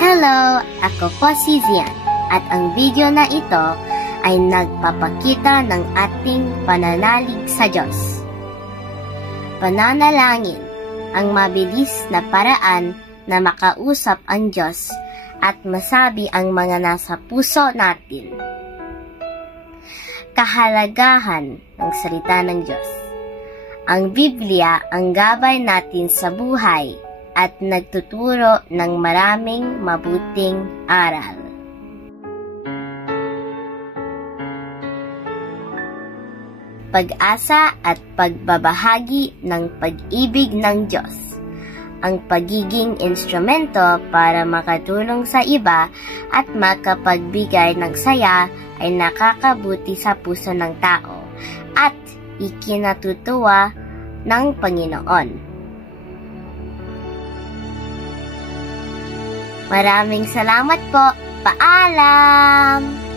Hello! Ako po si Zian at ang video na ito ay nagpapakita ng ating pananalig sa Diyos. Pananalangin, ang mabilis na paraan na makausap ang Diyos at masabi ang mga nasa puso natin. Kahalagahan ng salita ng Diyos. Ang Biblia ang gabay natin sa buhay at nagtuturo ng maraming mabuting aral. Pag-asa at pagbabahagi ng pag-ibig ng Diyos. Ang pagiging instrumento para makatulong sa iba at makapagbigay ng saya ay nakakabuti sa puso ng tao at ikinatutuwa ng Panginoon. Maraming salamat po. Paalam!